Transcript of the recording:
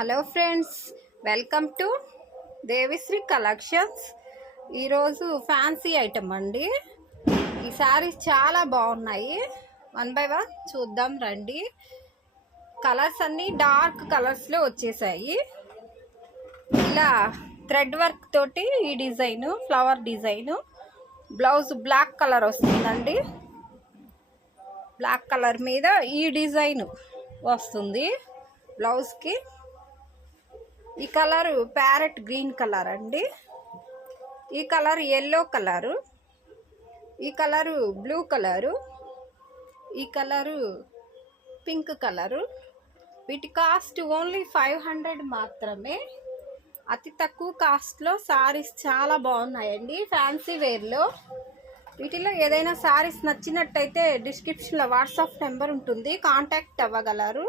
Hello friends, welcome to Devisri Collections. ఈరోజు fancy item అండి. ఈ సారీస్ చాలా బాగున్నాయి. వన్ బై వన్ చూద్దాం రండి. కలర్స్ అన్నీ డార్క్ కలర్స్లో వచ్చేసాయి. ఇలా థ్రెడ్ వర్క్ తోటి ఈ design, flower design. Blouse black colour వస్తుందండి. బ్లాక్ కలర్ మీద ఈ డిజైన్ వస్తుంది బ్లౌజ్కి. ఈ కలరు ప్యారెట్ గ్రీన్ కలర్ అండి. ఈ కలర్ ఎల్లో కలరు. ఈ కలరు బ్లూ కలరు. ఈ కలరు పింక్ కలరు. వీటి కాస్ట్ ఓన్లీ 500 మాత్రమే. అతి తక్కువ కాస్ట్లో సారీస్ చాలా బాగున్నాయండి ఫ్యాన్సీ వేర్లో. వీటిలో ఏదైనా సారీస్ నచ్చినట్టయితే డిస్క్రిప్షన్లో వాట్సాప్ నెంబర్ ఉంటుంది, కాంటాక్ట్ అవ్వగలరు.